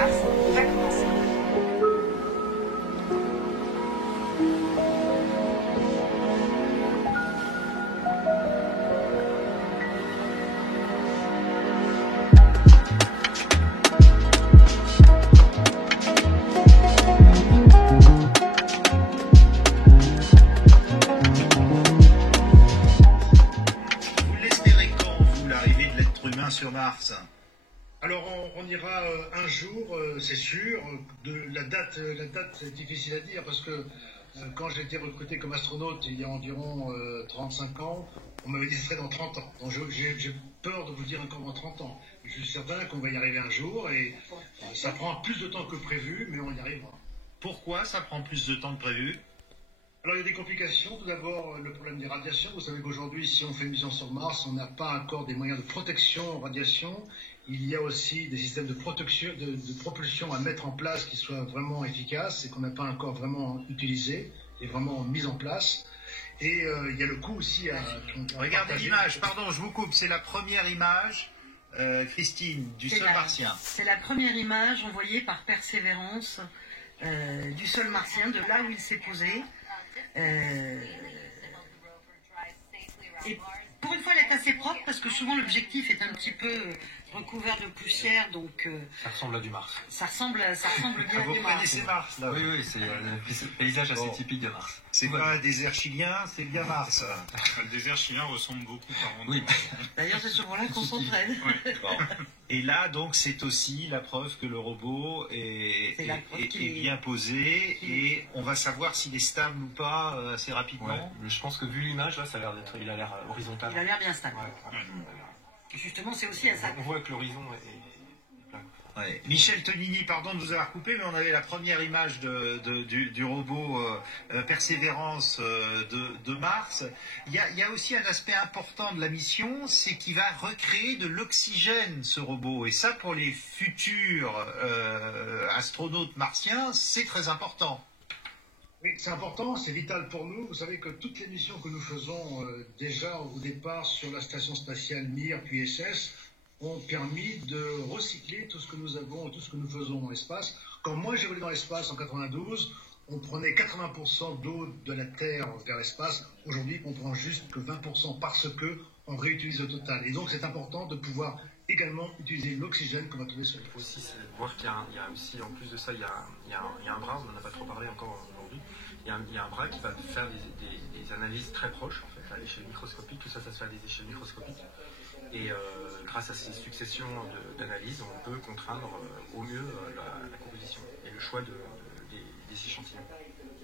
Mars va commencer. Sur Mars? Alors on ira un jour, c'est sûr. La date est difficile à dire parce que quand j'ai été recruté comme astronaute il y a environ 35 ans, on m'avait dit que ce serait dans 30 ans. Donc j'ai peur de vous dire encore dans 30 ans. Je suis certain qu'on va y arriver un jour et ça prend plus de temps que prévu, mais on y arrivera. Pourquoi ça prend plus de temps que prévu? Alors il y a des complications. Tout d'abord, le problème des radiations. Vous savez qu'aujourd'hui, si on fait une mission sur Mars, on n'a pas encore des moyens de protection aux radiations. Il y a aussi des systèmes de propulsion à mettre en place qui soient vraiment efficaces et qu'on n'a pas encore vraiment utilisé et vraiment mis en place. Et il y a le coût aussi à... Regardez l'image, pardon, je vous coupe, c'est la première image, Christine, du sol martien. C'est la première image envoyée par Persévérance du sol martien, de là où il s'est posé. Et pour une fois, elle est assez propre parce que souvent l'objectif est un petit peu recouvert de poussière, donc ça ressemble à du Mars. Ça ressemble bien à vous du Mars. connaissez Mars là? Oui, c'est un paysage assez typique de Mars. C'est pas un désert chilien, c'est bien Mars. Le désert chilien ressemble beaucoup par endroits. Oui. D'ailleurs, c'est souvent là qu'on s'entraîne. Ouais. Bon. Et là, donc, c'est aussi la preuve que le robot est bien posé et on va savoir s'il est stable ou pas assez rapidement. Ouais. Je pense que vu l'image, là, il a l'air horizontal. Il a l'air bien stable. Ouais. Justement, c'est aussi à ça. On voit que l'horizon est plein. Ouais. Michel Tonini, pardon de vous avoir coupé, mais on avait la première image du robot Persévérance de Mars. Il y a aussi un aspect important de la mission, c'est qu'il va recréer de l'oxygène, ce robot. Et ça, pour les futurs astronautes martiens, c'est très important. Oui, c'est important, c'est vital pour nous. Vous savez que toutes les missions que nous faisons déjà au départ sur la station spatiale Mir puis SS ont permis de recycler tout ce que nous avons, tout ce que nous faisons dans l'espace. Quand moi j'ai volé dans l'espace en 92, on prenait 80% d'eau de la Terre vers l'espace. Aujourd'hui, on prend juste que 20% parce que on réutilise le total. Et donc c'est important de pouvoir également utiliser l'oxygène qu'on va trouver sur les Il faut aussi voir qu'il y a aussi, en plus de ça, il y a un bras, on n'en a pas trop parlé encore aujourd'hui, il y a un bras qui va faire des analyses très proches, en fait, à l'échelle microscopique, tout ça se fait à des échelles microscopiques. Et grâce à ces successions d'analyses, on peut contraindre au mieux la composition et le choix des échantillons.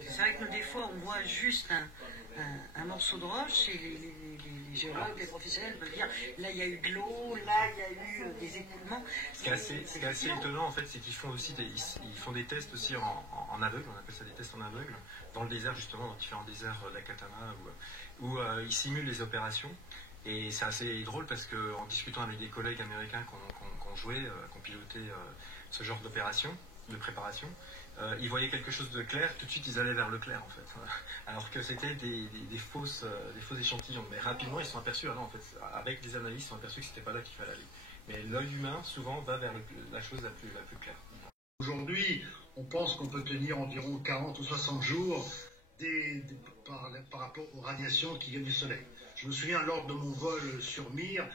C'est vrai que des fois, on voit juste un morceau de roche et les géologues, les professionnels peuvent dire là il y a eu de l'eau, là il y a eu des écoulements. Ce qui est assez étonnant en fait, c'est qu'ils font aussi des tests aussi en aveugle, on appelle ça des tests en aveugle, dans le désert justement, dans différents déserts d'Akatana où ils simulent les opérations. Et c'est assez drôle parce qu'en discutant avec des collègues américains qui ont joué, qui ont piloté ce genre d'opération, de préparation, ils voyaient quelque chose de clair, tout de suite ils allaient vers le clair en fait. Alors que c'était des faux échantillons. Mais rapidement ils se sont aperçus, en fait, avec des analyses, ils se sont aperçus que c'était pas là qu'il fallait aller. Mais l'œil humain souvent va vers la chose la plus claire. Aujourd'hui, on pense qu'on peut tenir environ 40 ou 60 jours par rapport aux radiations qui viennent du soleil. Je me souviens lors de mon vol sur Mir,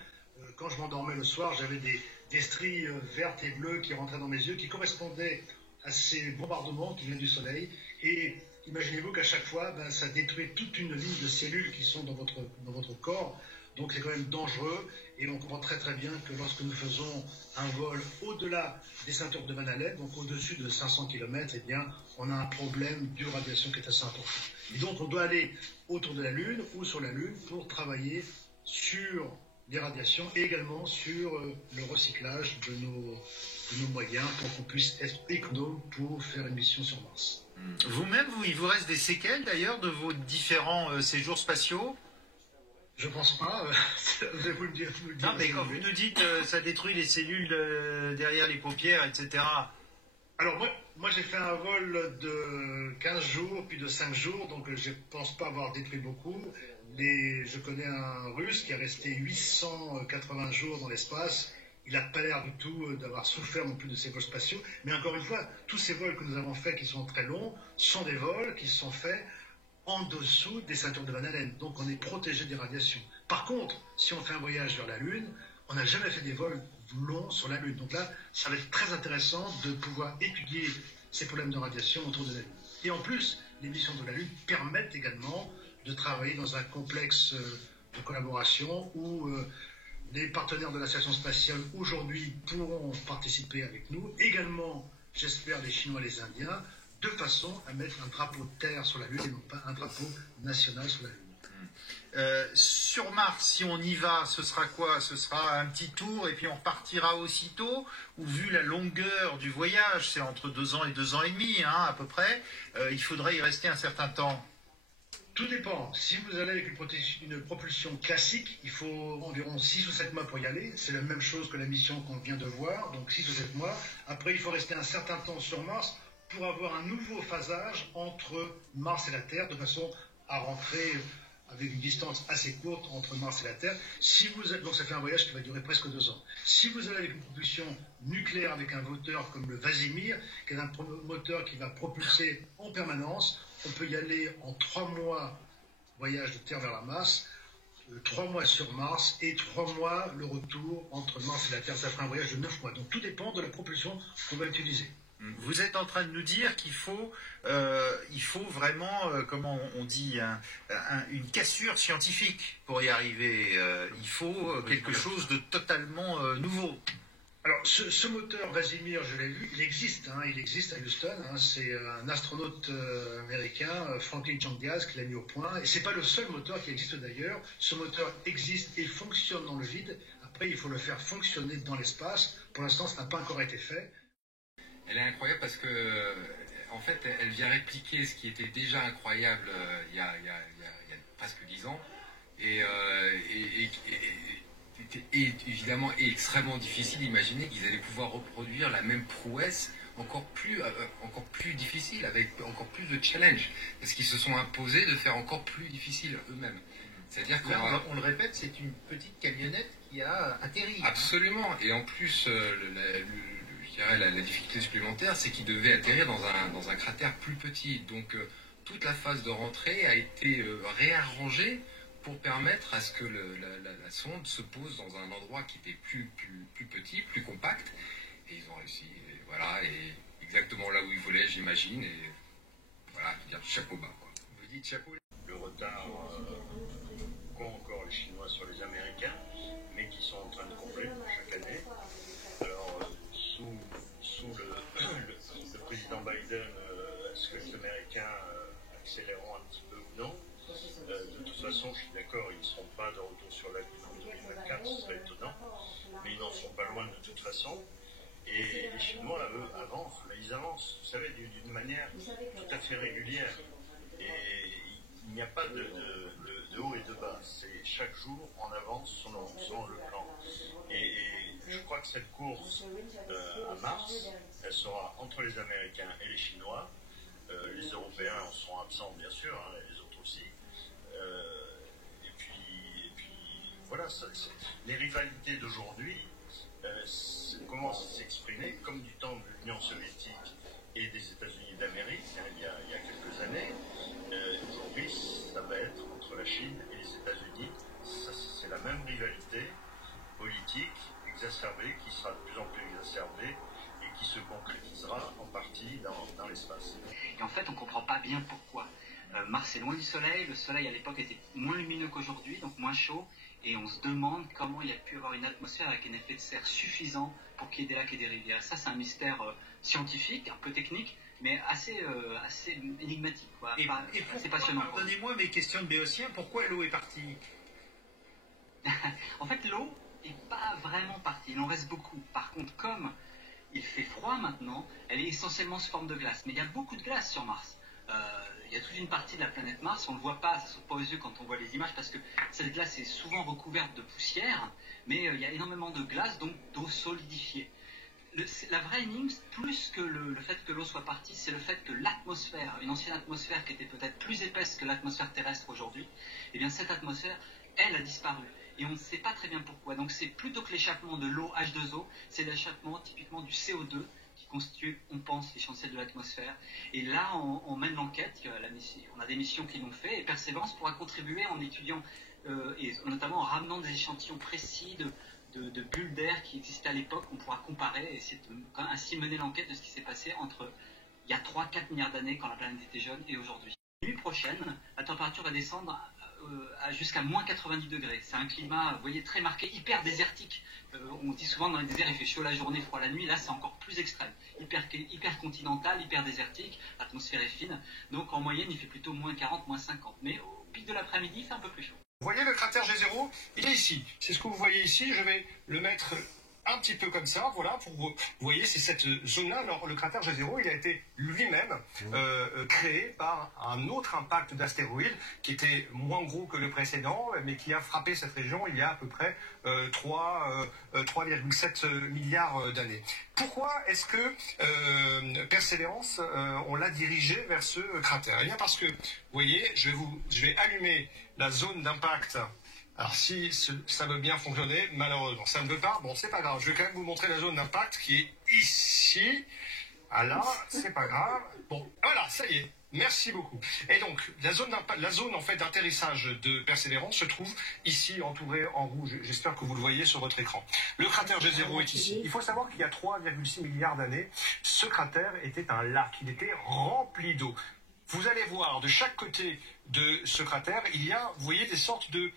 quand je m'endormais le soir, j'avais des stries vertes et bleues qui rentraient dans mes yeux, qui correspondaient à ces bombardements qui viennent du soleil. Et imaginez-vous qu'à chaque fois, ça détruit toute une ligne de cellules qui sont dans votre corps. Donc c'est quand même dangereux. Et on comprend très très bien que lorsque nous faisons un vol au-delà des ceintures de Van Allen, donc au-dessus de 500 km, eh bien, on a un problème de radiation qui est assez important. Et donc on doit aller autour de la Lune ou sur la Lune pour travailler sur les radiations et également sur le recyclage de nos moyens pour qu'on puisse être économe pour faire une mission sur Mars. Vous-même, il vous reste des séquelles d'ailleurs de vos différents séjours spatiaux? Je pense pas. Vous allez vous le dire. Non, mais quand vous nous dites ça détruit les cellules derrière les paupières, etc. Alors moi j'ai fait un vol de 15 jours, puis de 5 jours, donc je ne pense pas avoir détruit beaucoup. Je connais un Russe qui est resté 880 jours dans l'espace Il n'a pas l'air du tout d'avoir souffert non plus de ces vols spatiaux. Mais encore une fois, tous ces vols que nous avons faits, qui sont très longs, sont des vols qui sont faits en dessous des ceintures de Van Allen. Donc on est protégé des radiations. Par contre, si on fait un voyage vers la Lune, on n'a jamais fait des vols longs sur la Lune. Donc là, ça va être très intéressant de pouvoir étudier ces problèmes de radiation autour de la Lune. Et en plus, les missions de la Lune permettent également de travailler dans un complexe de collaboration où les partenaires de la station spatiale aujourd'hui pourront participer avec nous. Également, j'espère, les Chinois et les Indiens, de façon à mettre un drapeau de terre sur la Lune et non pas un drapeau national sur la Lune. Sur Mars, si on y va, ce sera quoi? Ce sera un petit tour et puis on repartira aussitôt? Ou vu la longueur du voyage, c'est entre 2 ans et 2 ans et demi, hein, à peu près, il faudrait y rester un certain temps. Tout dépend. Si vous allez avec une propulsion classique, il faut environ 6 ou 7 mois pour y aller. C'est la même chose que la mission qu'on vient de voir, donc 6 ou 7 mois. Après, il faut rester un certain temps sur Mars pour avoir un nouveau phasage entre Mars et la Terre, de façon à rentrer avec une distance assez courte entre Mars et la Terre. Donc ça fait un voyage qui va durer presque 2 ans. Si vous allez avec une propulsion nucléaire avec un moteur comme le Vasimir, qui est un moteur qui va propulser en permanence, on peut y aller en 3 mois, voyage de Terre vers la Mars, 3 mois sur Mars et 3 mois le retour entre Mars et la Terre. Ça fera un voyage de 9 mois. Donc tout dépend de la propulsion qu'on va utiliser. Vous êtes en train de nous dire qu'il faut vraiment, comment on dit, une cassure scientifique pour y arriver. Il faut quelque chose de totalement nouveau. Alors, ce moteur Vasimir, je l'ai vu, il existe à Houston. C'est un astronaute américain, Franklin Chandias, qui l'a mis au point. Et c'est pas le seul moteur qui existe d'ailleurs. Ce moteur existe et fonctionne dans le vide. Après, il faut le faire fonctionner dans l'espace. Pour l'instant, ça n'a pas encore été fait. Elle est incroyable parce que, en fait, elle vient répliquer ce qui était déjà incroyable il y a presque 10 ans. Et évidemment extrêmement difficile d'imaginer qu'ils allaient pouvoir reproduire la même prouesse encore plus difficile, avec encore plus de challenge, parce qu'ils se sont imposés de faire encore plus difficile eux-mêmes. C'est-à-dire on le répète, c'est une petite camionnette qui a atterri. Absolument, et en plus, je dirais la difficulté supplémentaire, c'est qu'ils devaient atterrir dans un cratère plus petit. Donc toute la phase de rentrée a été réarrangée pour permettre à ce que la sonde se pose dans un endroit qui était plus petit, plus compact. Et ils ont réussi, et voilà, et exactement là où ils voulaient, j'imagine. Et voilà, je veux dire, chapeau bas, quoi. Vous dites chapeau. Le retard qu'ont encore les Chinois sur les Américains, mais qui sont en train de combler chaque année. Alors, sous le président Biden, est-ce que les Américains accéléreront un petit peu ou non? De toute façon, je suis d'accord, ils ne seront pas de retour sur la Lune en 2024, ce serait étonnant, mais ils n'en sont pas loin de toute façon. Et les Chinois, eux, avancent, mais ils avancent, vous savez, d'une manière tout à fait régulière. Et il n'y a pas de haut et de bas, c'est chaque jour on avance selon le plan. Et je crois que cette course à Mars, elle sera entre les Américains et les Chinois. Les Européens en seront absents, bien sûr, hein, les autres aussi. Et puis voilà, les rivalités d'aujourd'hui commencent à s'exprimer comme du temps de l'Union soviétique et des États-Unis d'Amérique, hein, il y a quelques années. Aujourd'hui, ça va être entre la Chine et les États-Unis. C'est la même rivalité politique exacerbée qui sera de plus en plus exacerbée et qui se concrétisera en partie dans l'espace. Et en fait, on ne comprend pas bien pourquoi. Mars est loin du Soleil, le Soleil à l'époque était moins lumineux qu'aujourd'hui, donc moins chaud, et on se demande comment il a pu avoir une atmosphère avec un effet de serre suffisant pour qu'il y ait des lacs et des rivières. Ça, c'est un mystère scientifique, un peu technique, mais assez énigmatique, quoi. Et passionnant. Pardonnez-moi mes questions de béotien, pourquoi l'eau est partie? En fait, l'eau n'est pas vraiment partie, il en reste beaucoup. Par contre, comme il fait froid maintenant, elle est essentiellement sous forme de glace. Mais il y a beaucoup de glace sur Mars. Il y a toute une partie de la planète Mars, on ne le voit pas, ça ne saute pas aux yeux quand on voit les images, parce que cette glace est souvent recouverte de poussière, mais il y a énormément de glace, donc d'eau solidifiée. La vraie énigme, plus que le fait que l'eau soit partie, c'est le fait que l'atmosphère, une ancienne atmosphère qui était peut-être plus épaisse que l'atmosphère terrestre aujourd'hui, eh bien cette atmosphère, elle a disparu. et on ne sait pas très bien pourquoi. Donc c'est plutôt que l'échappement de l'eau H2O, c'est l'échappement typiquement du CO2 qui constitue, on pense, l'essentiel de l'atmosphère. Et là, on mène l'enquête, on a des missions qui l'ont fait, et Persévérance pourra contribuer en étudiant, et notamment en ramenant des échantillons précis de bulles d'air qui existaient à l'époque. On pourra comparer et essayer de ainsi mener l'enquête de ce qui s'est passé entre il y a 3-4 milliards d'années quand la planète était jeune et aujourd'hui. La nuit prochaine, la température va descendre jusqu'à moins 90 degrés. C'est un climat, vous voyez, très marqué, hyper désertique. On dit souvent dans les déserts, il fait chaud la journée, froid la nuit. Là, c'est encore plus extrême. Hyper continental, hyper désertique. L'atmosphère est fine. Donc, en moyenne, il fait plutôt moins 40, moins 50. Mais au pic de l'après-midi, il fait un peu plus chaud. Vous voyez le cratère G0, il est ici. C'est ce que vous voyez ici. Je vais le mettre un petit peu comme ça, voilà, pour vous voyez, c'est cette zone-là. Alors, le cratère G0, il a été lui-même créé par un autre impact d'astéroïde qui était moins gros que le précédent, mais qui a frappé cette région il y a à peu près 3,7 milliards d'années. Pourquoi est-ce que Persévérance, on l'a dirigé vers ce cratère? Eh bien parce que, vous voyez, je vais allumer la zone d'impact. Alors si ça veut bien fonctionner, malheureusement ça ne veut pas, bon c'est pas grave, je vais quand même vous montrer la zone d'impact qui est ici. Ah là, c'est pas grave. Bon, voilà, ça y est, merci beaucoup. Et donc, la zone en fait d'atterrissage de Persévérance se trouve ici, entourée en rouge. J'espère que vous le voyez sur votre écran. Le cratère G0 est ici. Il faut savoir qu'il y a 3,6 milliards d'années, ce cratère était un lac, il était rempli d'eau. Vous allez voir de chaque côté de ce cratère, il y a, vous voyez, des sortes de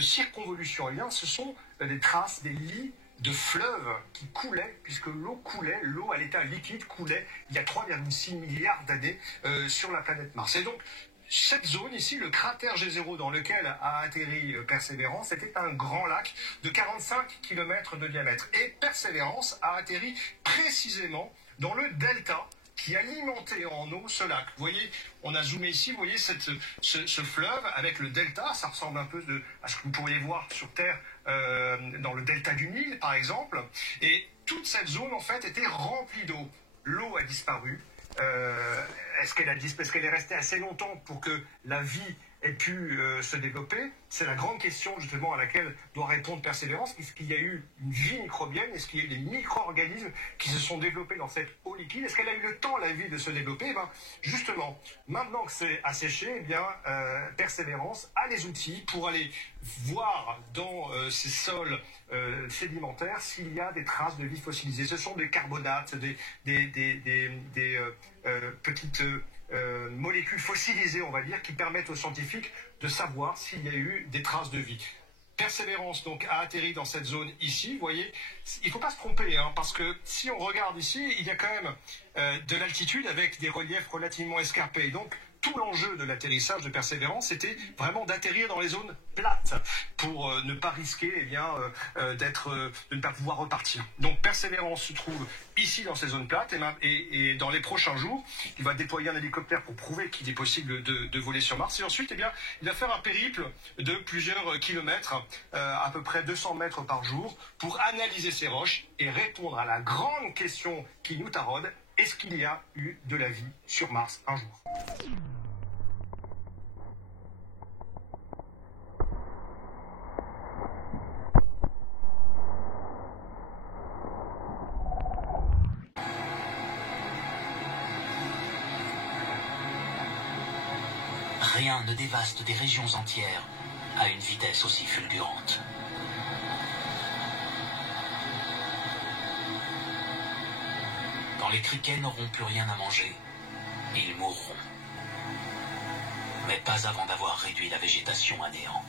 circonvolutions. Eh bien, ce sont des traces, des lits de fleuves qui coulaient, puisque l'eau coulait, l'eau à l'état liquide coulait il y a 3,6 milliards d'années sur la planète Mars. Et donc, cette zone ici, le cratère G0 dans lequel a atterri Persévérance, était un grand lac de 45 km de diamètre. Et Persévérance a atterri précisément dans le delta qui alimentait en eau ce lac. Vous voyez, on a zoomé ici, vous voyez ce fleuve avec le delta, ça ressemble un peu à ce que vous pourriez voir sur Terre dans le delta du Nil, par exemple. Et toute cette zone, en fait, était remplie d'eau. L'eau a disparu. Est-ce qu'elle est restée assez longtemps pour que la vie ait pu se développer? C'est la grande question justement à laquelle doit répondre Persévérance. Est-ce qu'il y a eu une vie microbienne? Est-ce qu'il y a eu des micro-organismes qui se sont développés dans cette eau liquide? Est-ce qu'elle a eu le temps, la vie, de se développer? Eh bien, justement, maintenant que c'est asséché, eh bien, Persévérance a les outils pour aller voir dans ces sols sédimentaires s'il y a des traces de vie fossilisée. Ce sont des carbonates, des petites molécules fossilisées, on va dire, qui permettent aux scientifiques de savoir s'il y a eu des traces de vie. Persévérance donc a atterri dans cette zone ici, vous voyez, il ne faut pas se tromper, hein, parce que si on regarde ici, il y a quand même de l'altitude avec des reliefs relativement escarpés. Donc tout l'enjeu de l'atterrissage de Persévérance, c'était vraiment d'atterrir dans les zones plates pour ne pas risquer de ne pas pouvoir repartir. Donc Persévérance se trouve ici dans ces zones plates et dans les prochains jours, il va déployer un hélicoptère pour prouver qu'il est possible de voler sur Mars. Et ensuite, eh bien, il va faire un périple de plusieurs kilomètres, à peu près 200 mètres par jour, pour analyser ces roches et répondre à la grande question qui nous taraude: est-ce qu'il y a eu de la vie sur Mars un jour? Rien ne dévaste des régions entières à une vitesse aussi fulgurante. Quand les criquets n'auront plus rien à manger, ils mourront. Mais pas avant d'avoir réduit la végétation à néant.